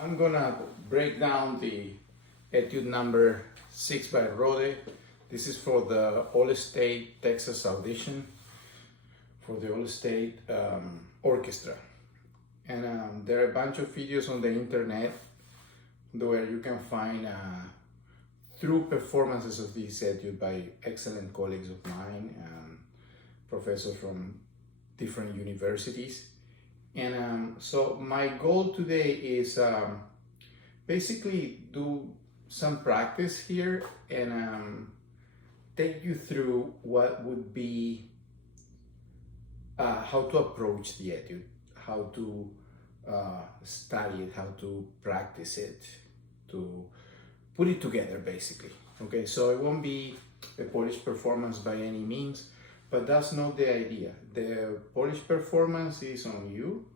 I'm gonna break down the etude number 6 by Rode. This is for the All-State Texas Audition for the All-State Orchestra. And there are a bunch of videos on the internet where you can find through performances of this etude by excellent colleagues of mine and professors from different universities. And so my goal today is basically do some practice here and take you through what would be how to approach the etude, how to study it, how to practice it, to put it together basically. Okay, so it won't be a polished performance by any means, but that's not the idea. The polished performance is on you.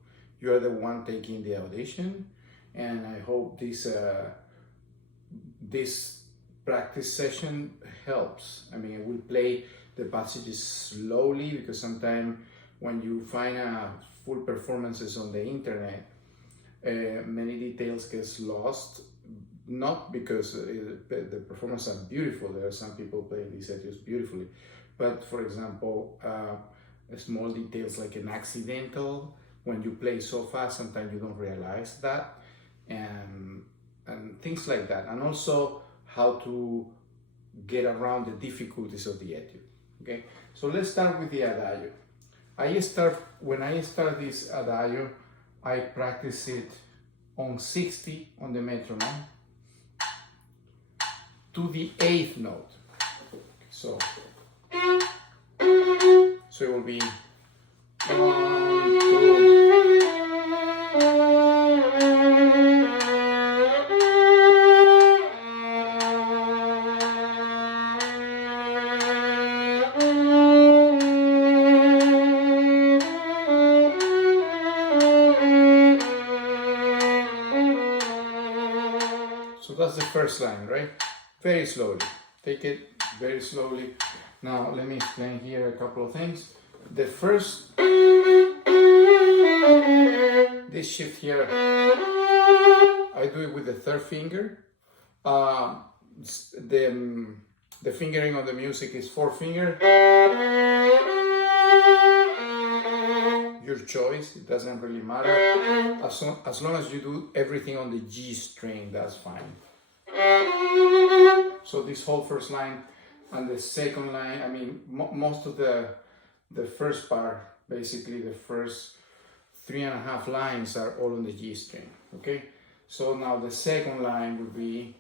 You are the one taking the audition, and I hope this practice session helps. I mean, I will play the passages slowly because sometimes when you find full performances on the internet, many details gets lost. Not because the performances are beautiful. There are some people playing these etudes beautifully, but for example, small details like an accidental, when you play so fast, sometimes you don't realize that, and things like that. And also how to get around the difficulties of the etude. Okay, so let's start with the adagio. When I start this adagio, I practice it on 60 on the metronome to the 8th note. So it will be 1, 2. So that's the first line, right? Very slowly. Take it very slowly. Now let me explain here a couple of things. The first, this shift here, I do it with the third finger. The fingering of the music is 4 finger. Your choice, it doesn't really matter. As long as you do everything on the G string, that's fine. So this whole first line and the second line, I mean, most of the first part, basically the first 3.5 lines are all on the G string, okay? So now the second line would be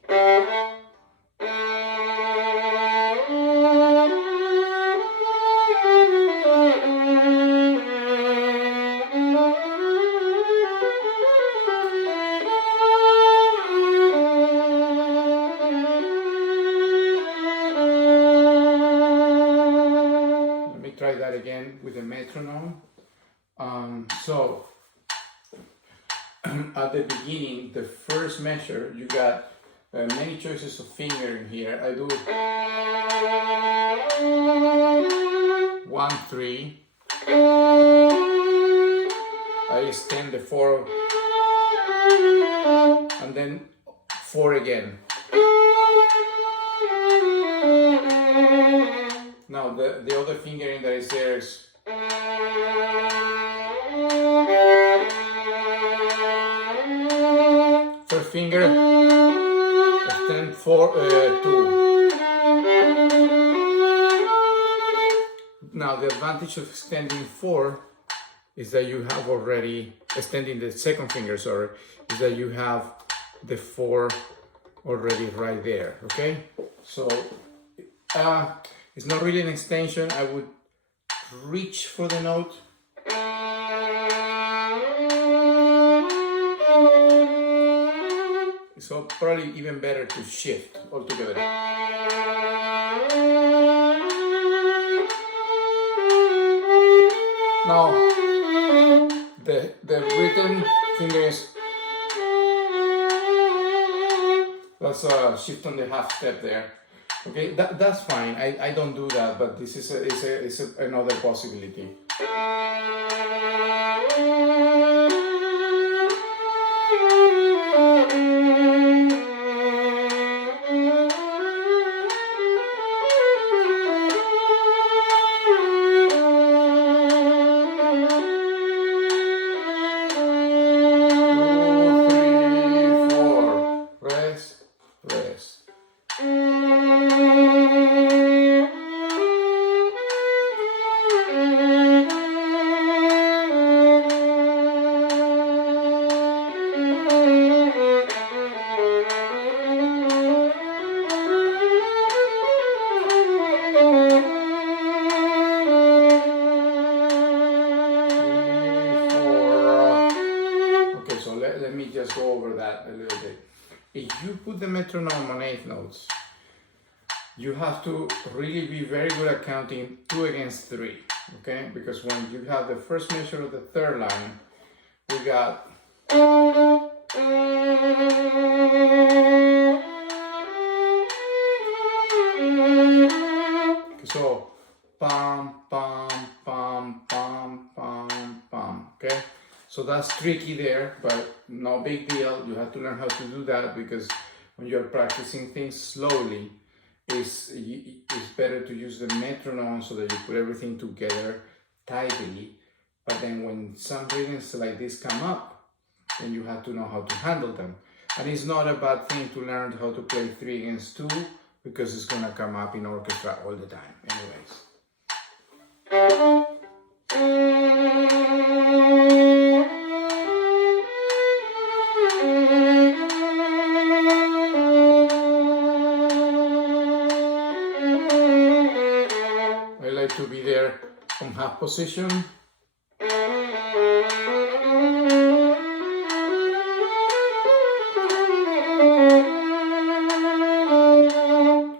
try that again with the metronome. So at the beginning, the first measure, you got many choices of fingering here. I do 1, 3. I extend the 4 and then 4 again. Now the other fingering that is there is first finger, extend 4, 2. Now the advantage of extending 4 is that you have already, extending the second finger, sorry, is that you have the 4 already right there, okay? So it's not really an extension. I would reach for the note. So probably even better to shift altogether. Now the written finger is, that's a shift on the half step there. Okay, that's fine. I don't do that, but this is another possibility. go over that a little bit. If you put the metronome on eighth notes, you have to really be very good at counting 2 against 3, okay? Because when you have the first measure of the third line, we got so pam, pam, pam, pam, pam, pam, okay? So that's tricky there, but no big deal. You have to learn how to do that because when you're practicing things slowly, it's better to use the metronome so that you put everything together tightly. But then when some rhythms like this come up, then you have to know how to handle them. And it's not a bad thing to learn how to play 3 against 2 because it's gonna come up in orchestra all the time anyways. I like to be there on half position.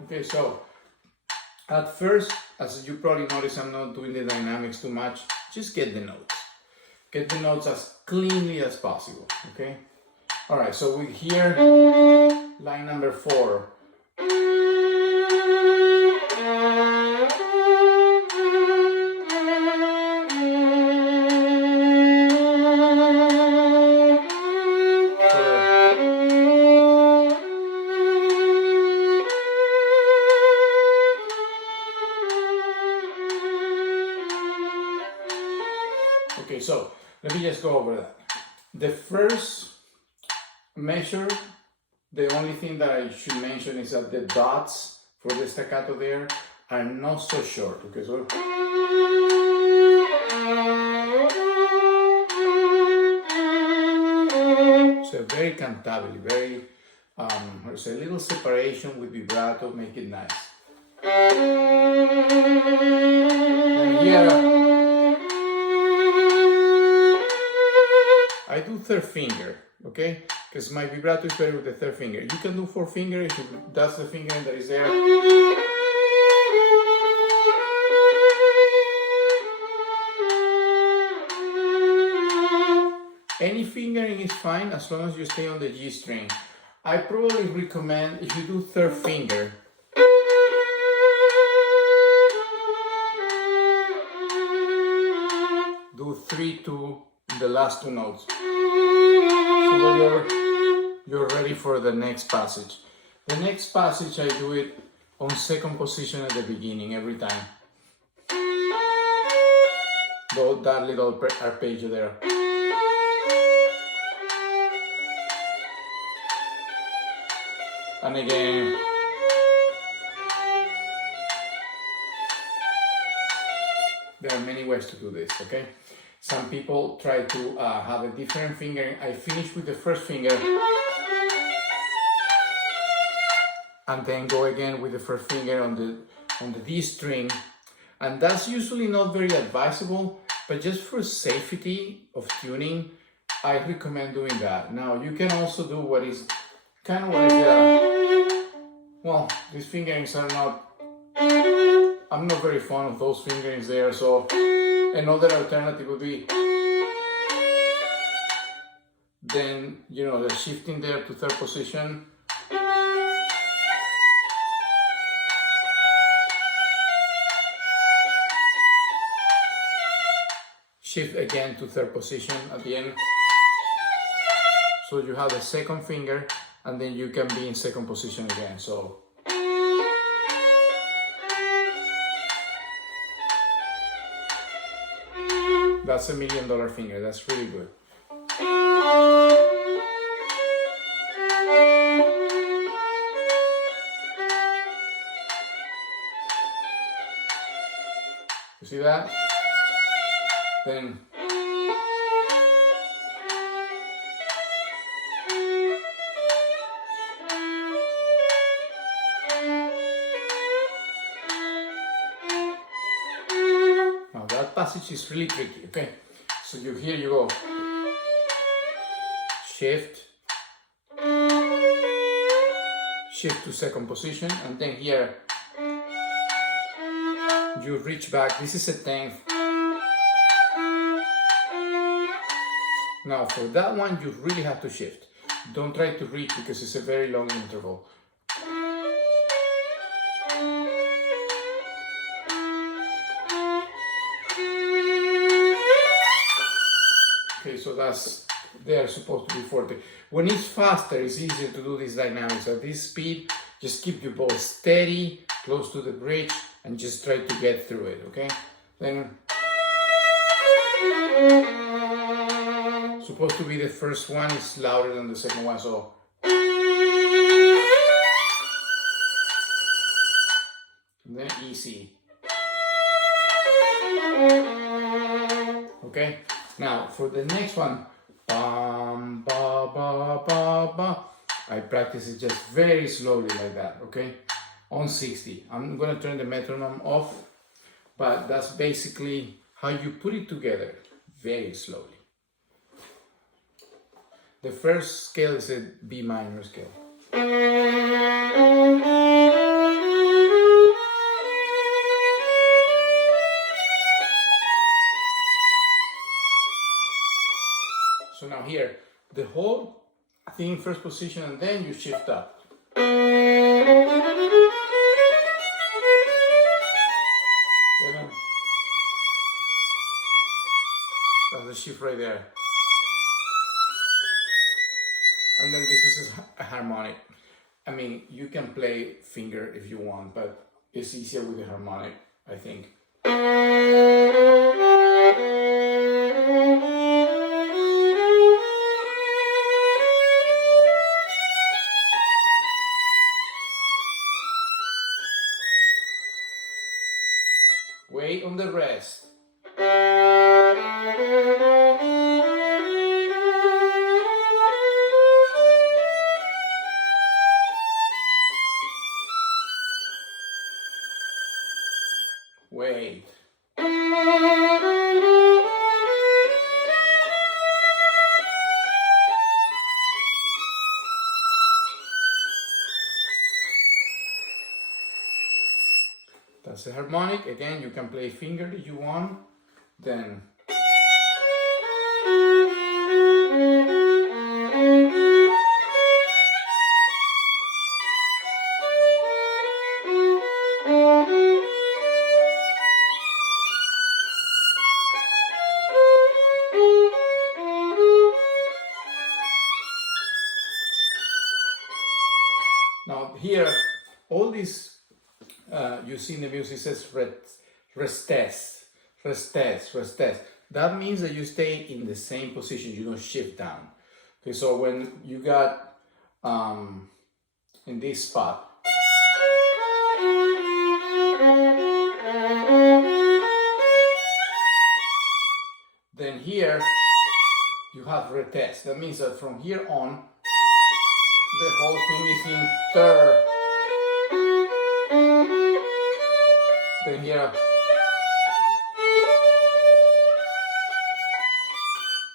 Okay, so at first, as you probably notice, I'm not doing the dynamics too much. Just get the notes. Get the notes as cleanly as possible, okay? All right, so we hear line number 4. Okay, so let me just go over that. The first measure, the only thing that I should mention is that the dots for the staccato there are not so short. Okay, so very cantabile, very there's a little separation with vibrato, make it nice. And here I do third finger, okay? Because my vibrato is better with the third finger. You can do 4 finger if that's the finger that is there. Any fingering is fine as long as you stay on the G string. I probably recommend if you do third finger, do 3, 2, the last 2 notes. So you're ready for the next passage. The next passage I do it on second position at the beginning every time. That little arpeggio there. And again. There are many ways to do this, okay? Some people try to have a different fingering. I finish with the first finger and then go again with the first finger on the D string. And that's usually not very advisable, but just for safety of tuning, I recommend doing that. Now, you can also do what is kind of well, these fingerings are not, I'm not very fond of those fingerings there, so another alternative would be then, you know, the shifting there to third position. Shift again to third position at the end. So you have the second finger and then you can be in second position again. So that's $1 million finger. That's really good. You see that? Then now that passage is really tricky, okay? So you go shift, shift to second position, and then here you reach back. This is a 10th. Now for that one, you really have to shift. Don't try to reach because it's a very long interval. Okay, so they are supposed to be 40. When it's faster, it's easier to do this dynamics. At this speed, just keep your bow steady, close to the bridge, and just try to get through it, okay? Then, supposed to be the first one is louder than the second one, so. And then easy. Okay? Now, for the next one, bam, ba, ba, ba, ba. I practice it just very slowly like that, okay? On 60. I'm gonna turn the metronome off, but that's basically how you put it together, very slowly. The first scale is a B minor scale. So now here, the whole thing first position, and then you shift up. That's the shift right there. And then this is a harmonic. I mean, you can play finger if you want, but it's easier with the harmonic, I think. Wait on the rest. Wait. That's a harmonic. Again, you can play finger if you want. Then now here, all these you see in the music says restes. That means that you stay in the same position, you don't shift down. Okay, so when you got in this spot, then here you have retest. That means that from here on, the whole thing is in third. Then here,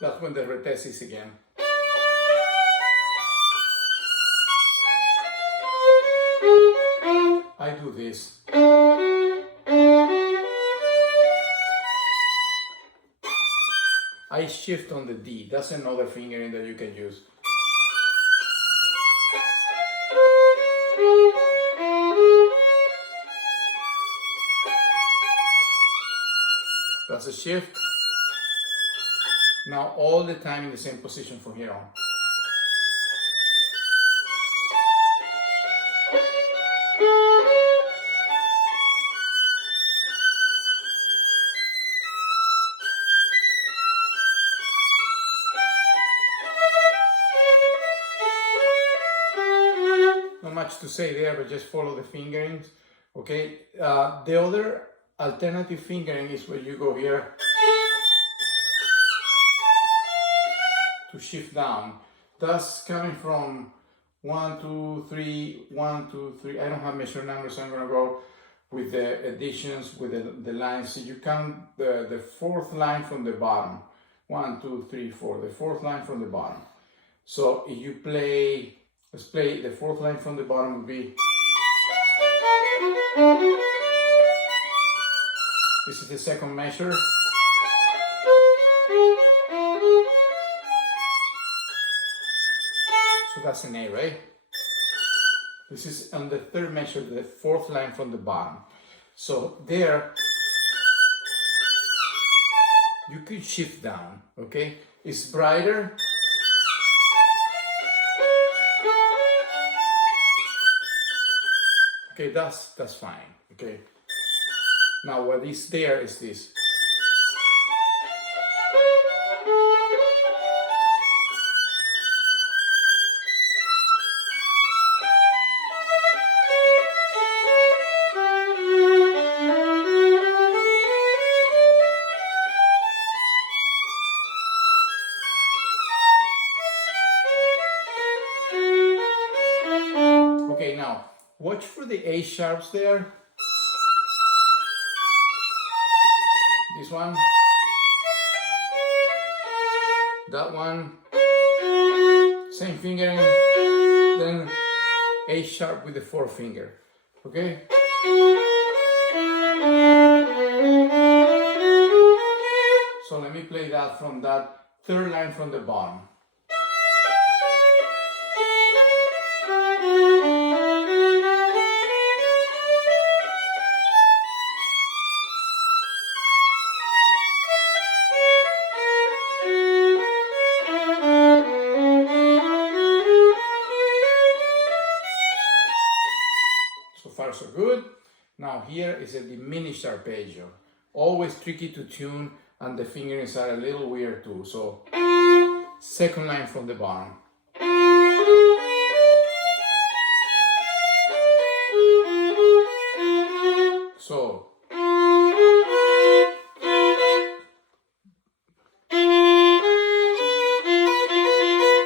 that's when the retest is again. I do this. I shift on the D. That's another fingering that you can use. That's a shift. Now all the time in the same position from here on. Not much to say there, but just follow the fingerings. Okay. The other alternative fingering is where you go here to shift down. That's coming from 1, 2, 3, 1, 2, 3. I don't have measure numbers, so I'm gonna go with the additions, with the lines. So you count the fourth line from the bottom. 1, 2, 3, 4. The fourth line from the bottom. So if you play Let's play the fourth line from the bottom would be. This is the second measure. So that's an A, right? This is on the third measure, the fourth line from the bottom. So there, you could shift down, okay? It's brighter. Okay, that's fine, okay? Now what is there is this. Okay, now watch for the A sharps there. This one, that one, same fingering, then A sharp with the fourth finger, okay? So let me play that from that third line from the bottom. So far so good. Now here is a diminished arpeggio. Always tricky to tune and the fingerings are a little weird too. So second line from the bottom. So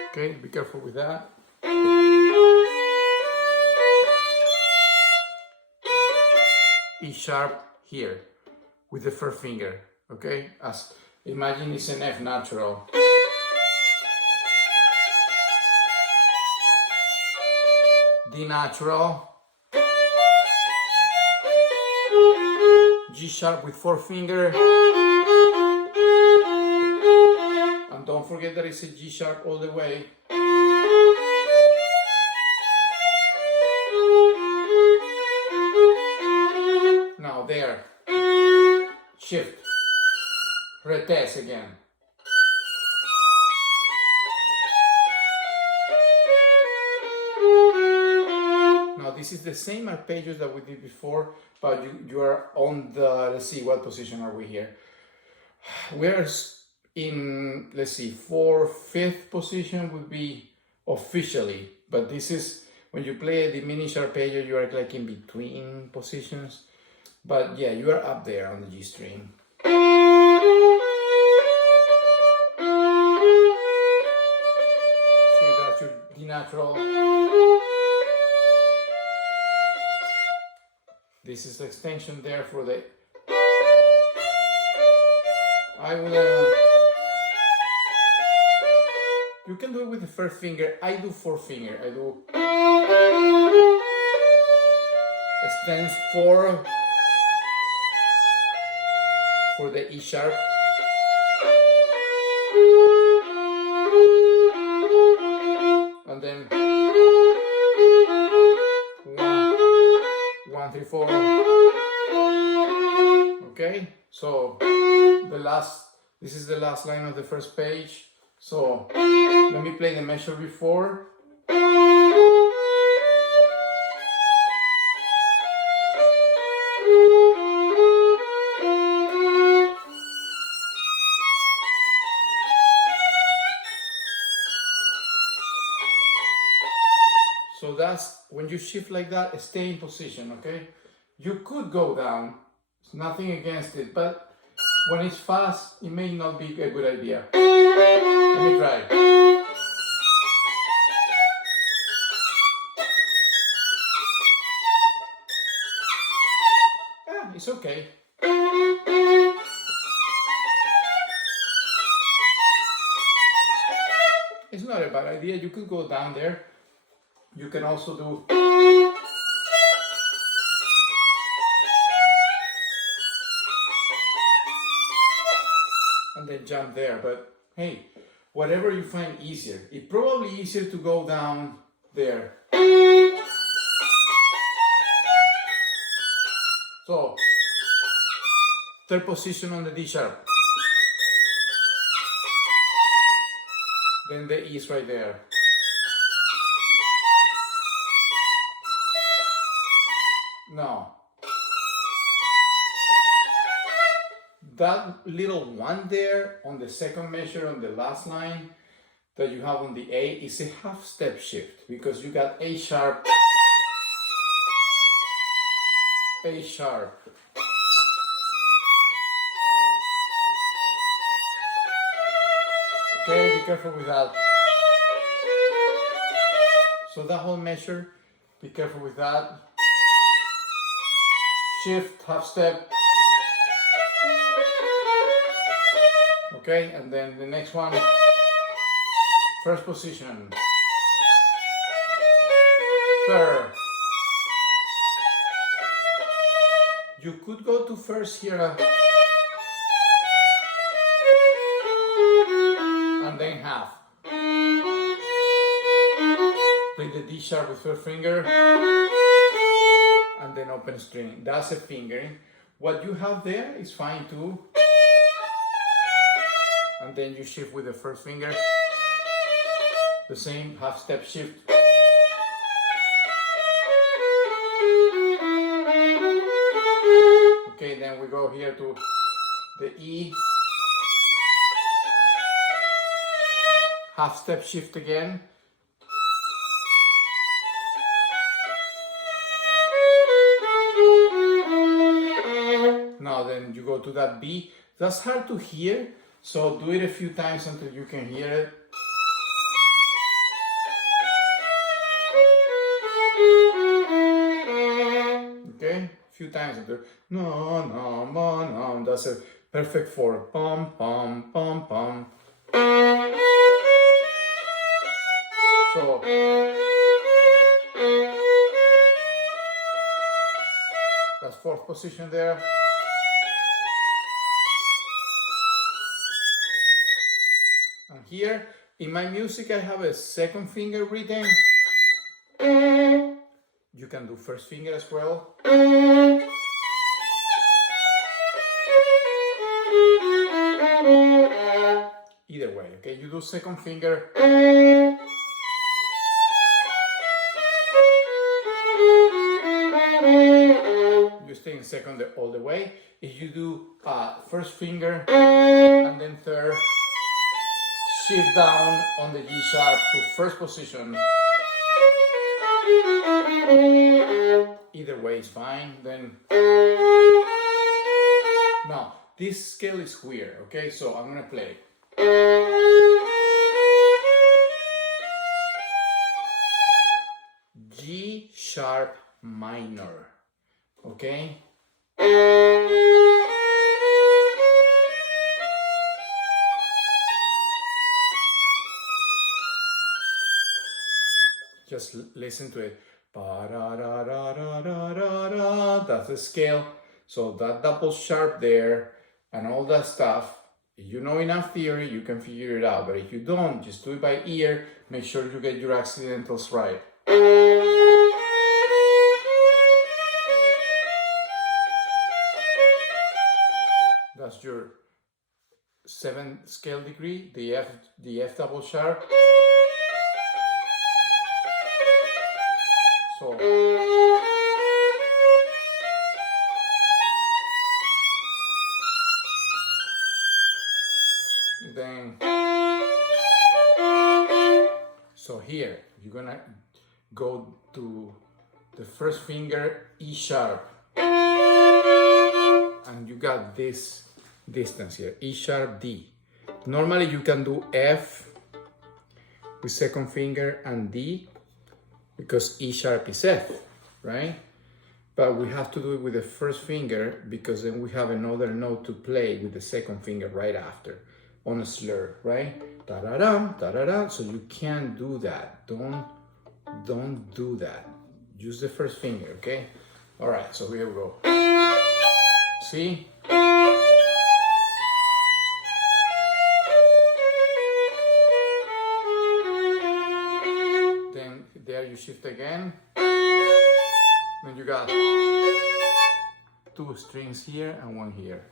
okay, be careful with that. E sharp here with the first finger, okay? As imagine it's an F natural. D natural. G sharp with fourth finger. And don't forget that it's a G sharp all the way. Now there, shift, retest again. Now this is the same arpeggios that we did before, but you are on the, let's see, what position are we here? We're in, let's see, 4th, 5th position would be officially, but this is, when you play a diminished arpeggio, you are like in between positions. But yeah, you are up there on the G string. See, that's your D natural. This is the extension there for the. I will. You can do it with the first finger. I do fourth finger. I do. Extends four. For the E sharp. And then 1, 3, 4. Okay, so this is the last line of the first page. So let me play the measure before. So that's, when you shift like that, stay in position, okay? You could go down, there's nothing against it, but when it's fast, it may not be a good idea. Let me try. Yeah, it's okay. It's not a bad idea, you could go down there. You can also do and then jump there, but hey, whatever you find easier. It's probably easier to go down there. So, third position on the D sharp. Then the E is right there. Now, that little one there on the second measure on the last line that you have on the A is a half step shift because you got A sharp, A sharp. Okay, be careful with that. So that whole measure, be careful with that. Shift, half step. Okay, and then the next one, first position, third. You could go to first here and then half. Play the D sharp with third finger and then open string. That's a fingering. What you have there is fine too. And then you shift with the first finger. The same half step shift. Okay, then we go here to the E. Half step shift again. Now then you go to that B. That's hard to hear, so do it a few times until you can hear it. Okay, a few times until no, no, no, no. That's a perfect for pom, pom, pom, pom. So that's fourth position there. And here in my music I have a second finger written. You can do first finger as well. Either way, okay? You do second finger. You stay in second all the way. If you do first finger and then third, shift down on the G sharp to first position. Either way is fine. Then now this scale is weird, okay? So I'm gonna play. G sharp minor, okay? Just listen to it. That's the scale. So that double sharp there and all that stuff, if you know enough theory, you can figure it out. But if you don't, just do it by ear. Make sure you get your accidentals right. That's your 7th scale degree, the F double sharp. So then, so here you're gonna go to the first finger E sharp, and you got this distance here, E sharp D. Normally you can do F with second finger and D because E sharp is F, right? But we have to do it with the first finger because then we have another note to play with the second finger right after on a slur, right? Da-da-dum, da-da-da. So you can't do that. Don't Don't do that. Use the first finger, okay? All right, so here we go. See? Then there you shift again. Then you got 2 strings here and 1 here.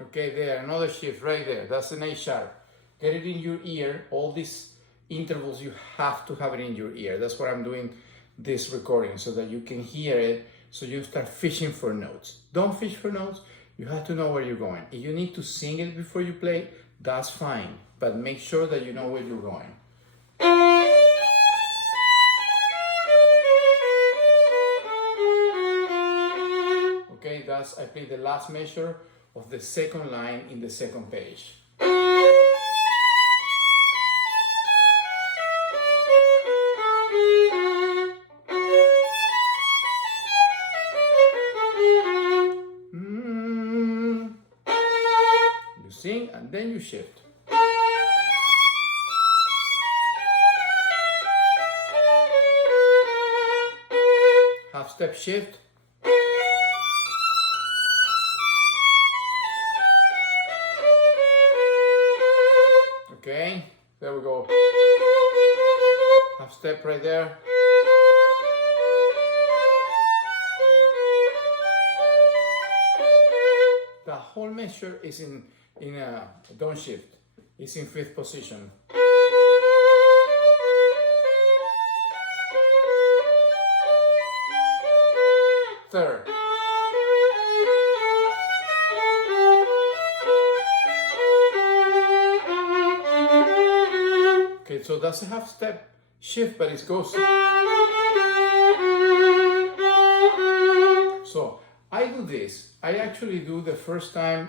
Okay, there, another shift right there. That's an A sharp. Get it in your ear. All these intervals, you have to have it in your ear. That's why I'm doing this recording, so that you can hear it, so you start fishing for notes. Don't fish for notes. You have to know where you're going. If you need to sing it before you play, that's fine. But make sure that you know where you're going. Okay, that's, I played the last measure of the second line in the second page. You sing and then you shift. Half step shift. Okay, there we go. Half step right there. The whole measure is in a don't shift. It's in 5th position. Third. Okay, so that's a half step shift, but it goes. So I do this. I actually do the first time.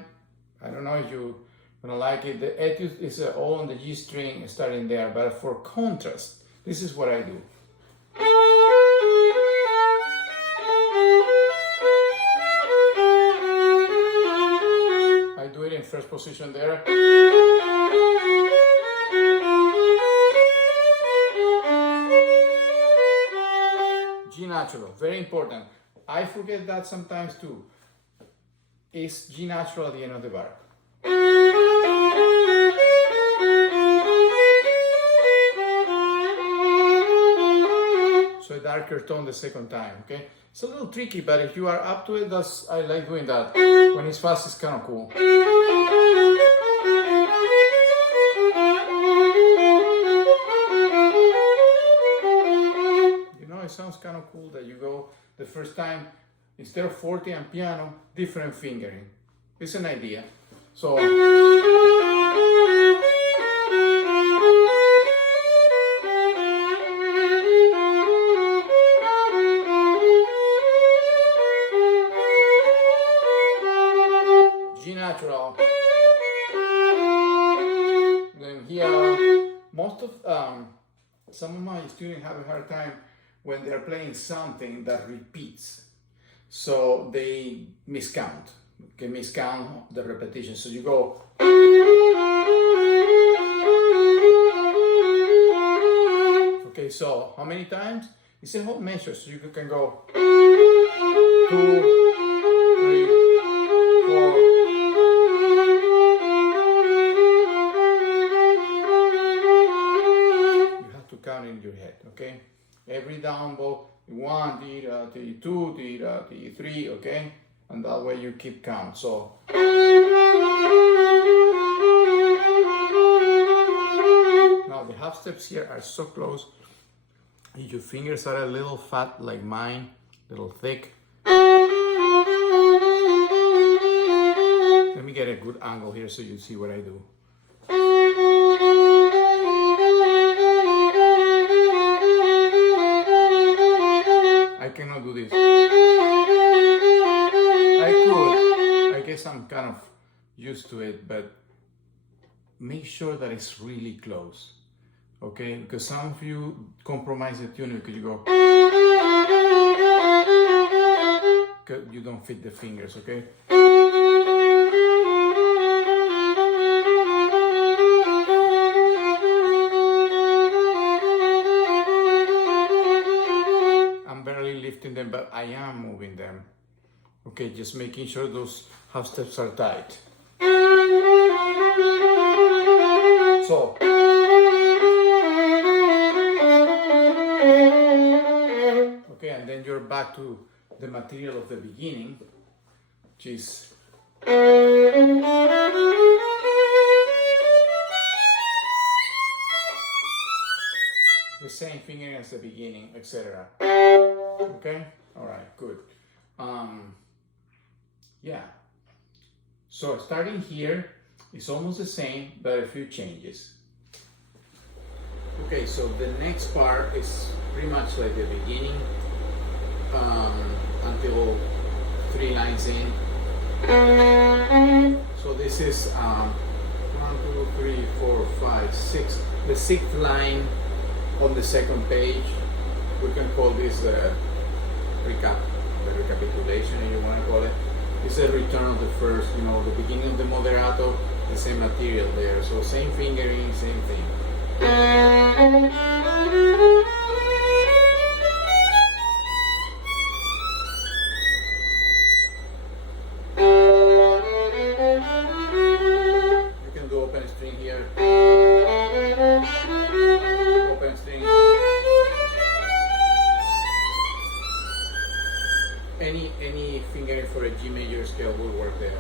I don't know if you're gonna like it. The etude is all on the G string starting there, but for contrast, this is what I do. I do it in 1st position there. G natural, very important. I forget that sometimes too. It's G natural at the end of the bar. So a darker tone the second time, okay? It's a little tricky, but if you are up to it, I like doing that. When it's fast, it's kind of cool. It sounds kind of cool that you go the first time, instead of forte and piano, different fingering. It's an idea. So G natural. Then here, most of some of my students have a hard time when they're playing something that repeats. So they miscount. Okay, miscount the repetition. So you go. Okay, so how many times? It's a whole measure, so you can go 2, 3, 4. You have to count in your head, okay? Every down bow, 1, 2, 3, okay? And that way you keep count. So now the half steps here are so close. If your fingers are a little fat like mine, a little thick. Let me get a good angle here so you see what I do. I cannot do this. I could. I guess I'm kind of used to it, but make sure that it's really close. Okay? Because some of you compromise the tuning because you go. You don't fit the fingers, okay? moving them. Okay, just making sure those half steps are tight. So, okay, and then you're back to the material of the beginning, which is the same fingering as the beginning, etc. Okay, all right, good. Yeah. So starting here is almost the same, but a few changes. Okay, so the next part is pretty much like the beginning until 3 lines in. So this is 1, 2, 3, 4, 5, 6. The 6th line on the 2nd page. We can call this the recapitulation, if you want to call it. It's a return of the first, the beginning of the moderato, the same material there. So same fingering, same thing. You can do open string here. Open string. Any fingering for a G major scale will work there.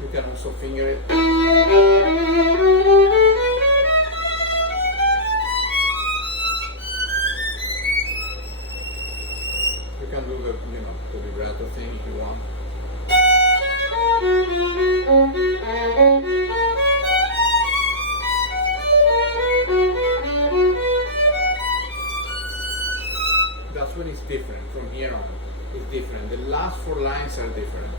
You can also finger it. You can do the vibrato thing if you want. That's when it's different. From here on, it's different. The last 4 lines are different.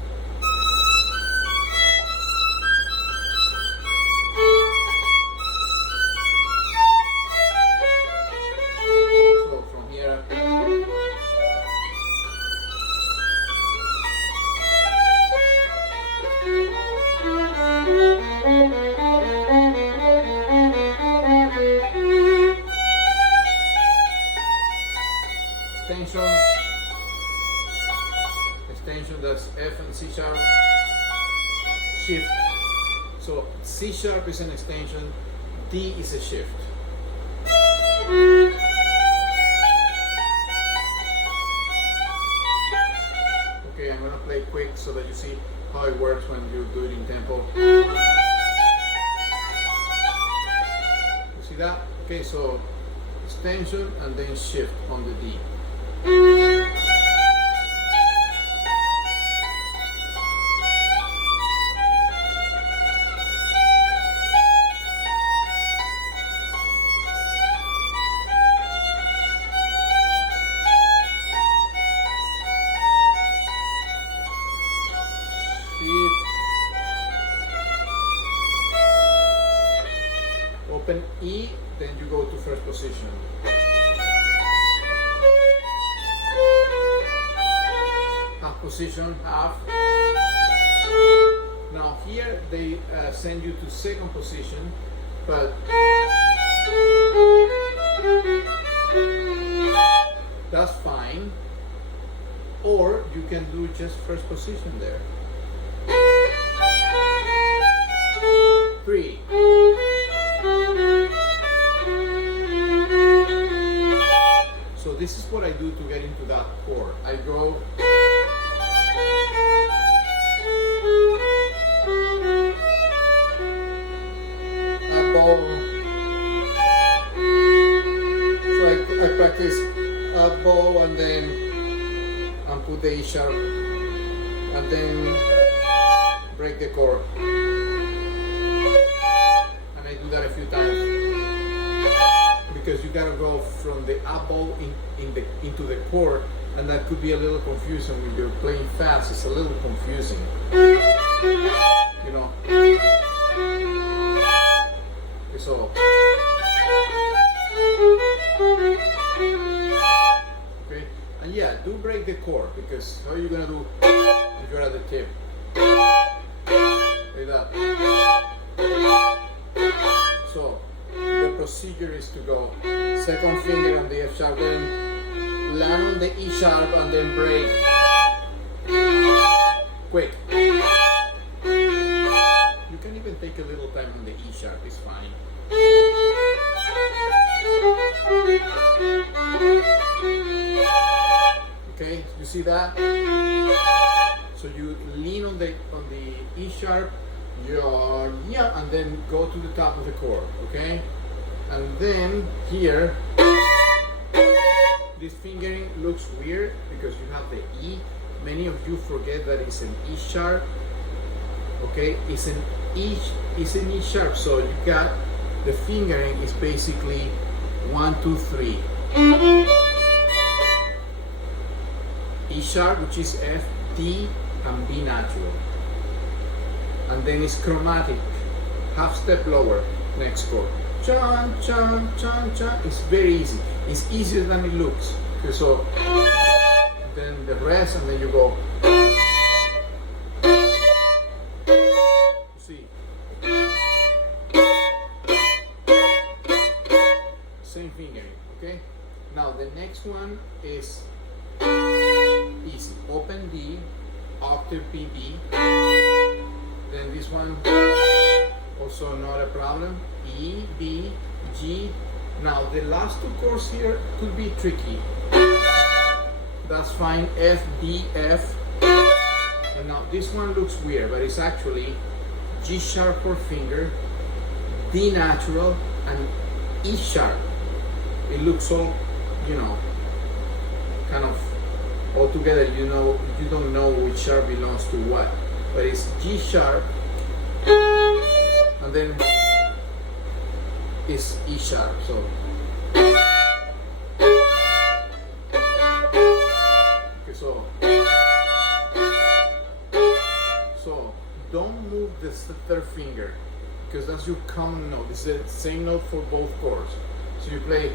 So from here, extension, that's F and C sharp, shift. So C sharp is an extension, D is a shift. Okay, I'm gonna play quick so that you see how it works when you do it in tempo. You see that? Okay, so extension and then shift on the D. Open E, then you go to first position. Half position, half. Now here they send you to 2nd position, but that's fine. Or you can do just first position there. 3. So this is what I do to get into that chord. I go above. So I practice above and then put the E sharp and then break the chord. And I do that a few times. Because you gotta go from the above into the chord, and that could be a little confusing when you're playing fast. It's a little confusing, So, okay, and yeah, do break the chord, because how are you gonna do if you're at the tip? Like that. So the procedure is to go second finger on the F sharp, then land on the E sharp, and then break. Quick. You can even take a little time on the E sharp, it's fine. Okay, you see that? So you lean on the E sharp, yeah, and then go to the top of the chord, okay? And then here, this fingering looks weird because you have the E. Many of you forget that it's an E sharp, okay? It's an E sharp, so you got the fingering is basically 1, 2, 3. E sharp, which is F, D, and B natural. And then it's chromatic, half step lower, next chord. Chan, chan, chan, chan. It's very easy. It's easier than it looks. Okay, so then the rest, and then you go. See. Same fingering, okay? Now the next one is easy. Open D, octave B, D. Then this one, also not a problem. E, B, G. Now the last two chords here could be tricky. That's fine. F, D, F. And now this one looks weird, but it's actually G sharp fourth finger, D natural, and E sharp. It looks all, kind of all together. You don't know which sharp belongs to what. But it's G sharp, and then it's E sharp. So okay, so don't move the third finger because that's your common note. It's the same note for both chords. So you play,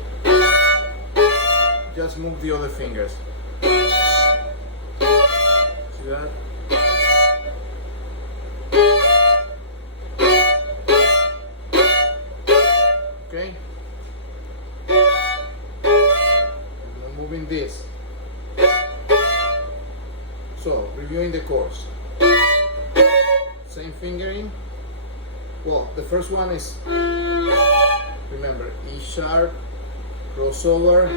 just move the other fingers. See that? Okay? I'm moving this. So, reviewing the chords. Same fingering. Well, the first one is, remember, E sharp, crossover,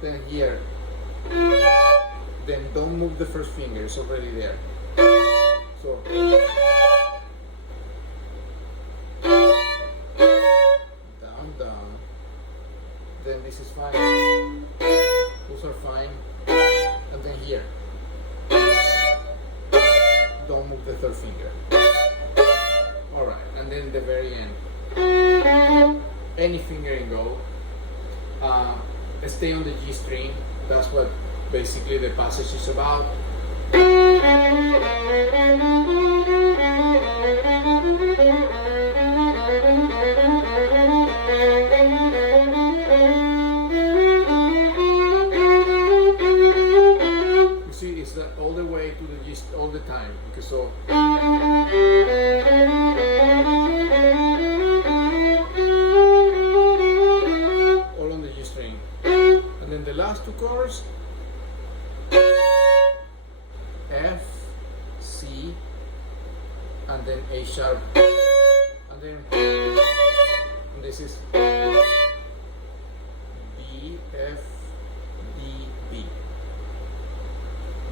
then here. Then don't move the first finger, it's already there. So, down. Then this is fine. Those are fine. And then here. Don't move the third finger. Alright, and then the very end. Any fingering go. Stay on the G string. That's what basically the passage is about. You see, it's all the way to the G all the time. Okay, so all on the G string, and then the last two chords. F, C, and then A sharp, and then this is B, F, D, B.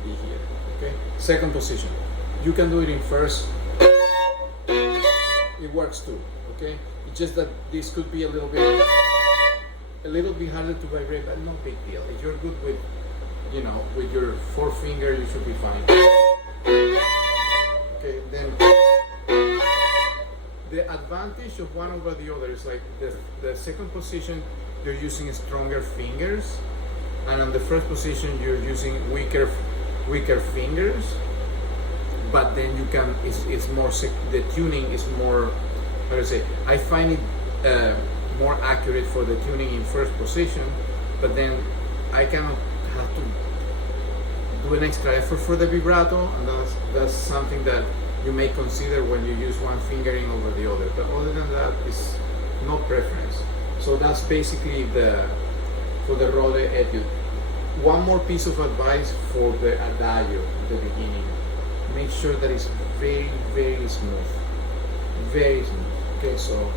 B here, okay? Second position. You can do it in first. It works too, okay? It's just that this could be a little bit harder to vibrate, but no big deal. If you're good with with your fourth finger, you should be fine. Okay, then the advantage of one over the other is like the second position, you're using stronger fingers, and on the first position, you're using weaker fingers. But then you can, it's more, the tuning is more, how to say, I find it more accurate for the tuning in first position, but then I cannot have to do an extra effort for the vibrato, and that's something that you may consider when you use one fingering over the other. But other than that, no preference. So that's basically for the rolle etude. One more piece of advice for the adagio at the beginning. Make sure that it's very, very smooth. Very smooth. Okay, so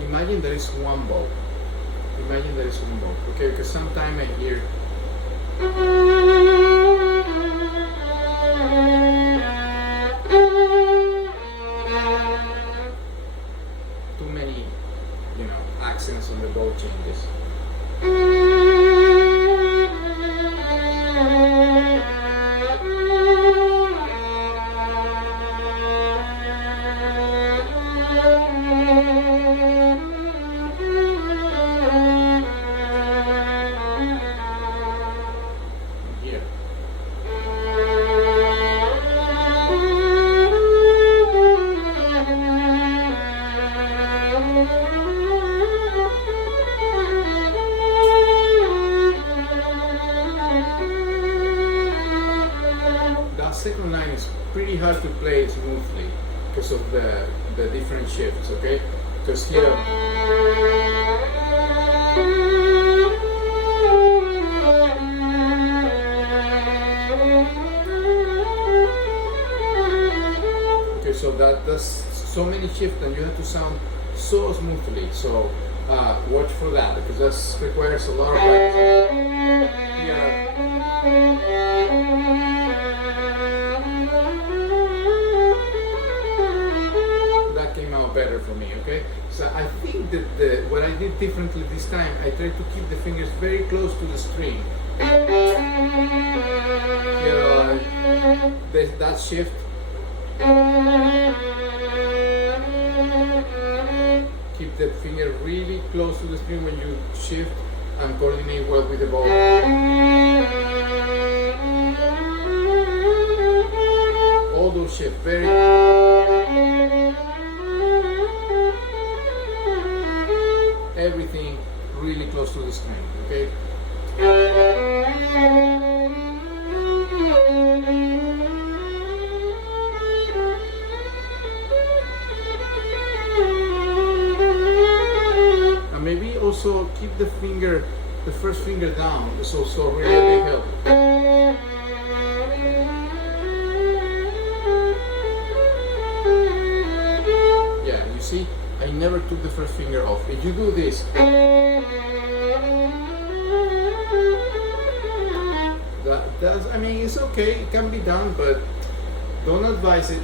imagine there is one bow. Imagine there is one bow. Okay, because sometimes I hear too many, accents on the bow changes. Here. That second line is pretty hard to play smoothly because of the different shifts, okay? Because here, okay, so that's so many shifts and you have to sound so smoothly. So watch for that because that requires a lot of practice. Here, better for me, okay? So I think that what I did differently this time, I tried to keep the fingers very close to the string. That shift. Keep the finger really close to the string when you shift and coordinate well with the bow. All those shifts, everything really close to the string, okay? And maybe also keep the first finger down. It's also really a big help. Yeah, you see? I never took the first finger off. If you do this, I mean, it's okay, it can be done, but don't advise it.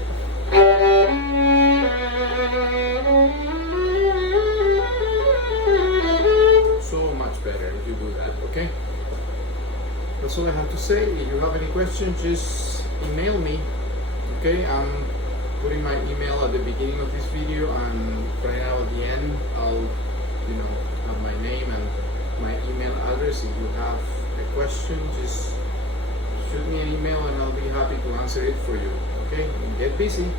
So much better if you do that, okay? That's all I have to say. If you have any questions, just email me, okay? I'm putting my email at the beginning of this video, and right now at the end I'll have my name and my email address. If you have a question, just shoot me an email and I'll be happy to answer it for you, okay? Get busy.